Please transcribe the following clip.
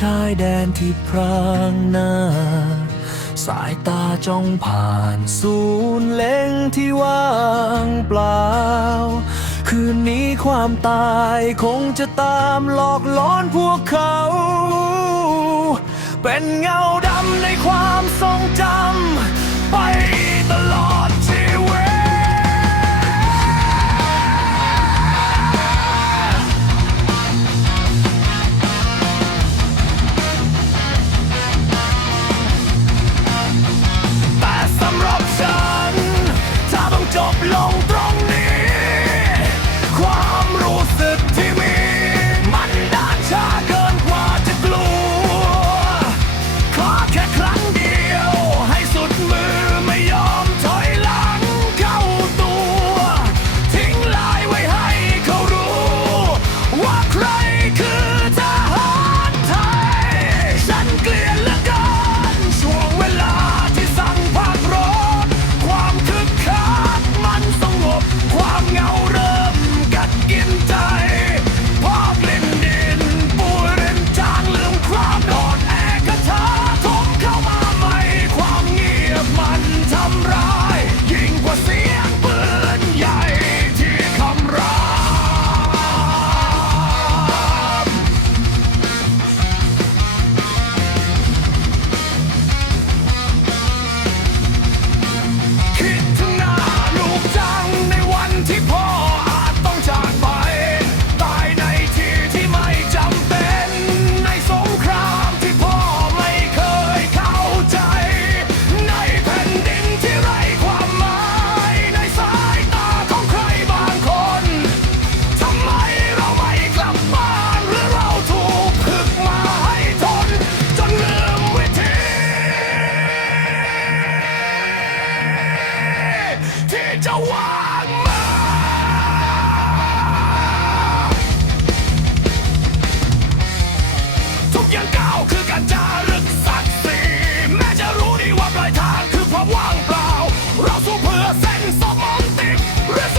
ชายแดนที่พรางหน้า สายตาจ้องผ่านศูนย์เล็งที่ว่างเปล่า คืนนี้ความตายคงจะตามหลอกล้อนพวกเขา เป็นเงาดำในความทรงจำไปตลอด Pensamenti Res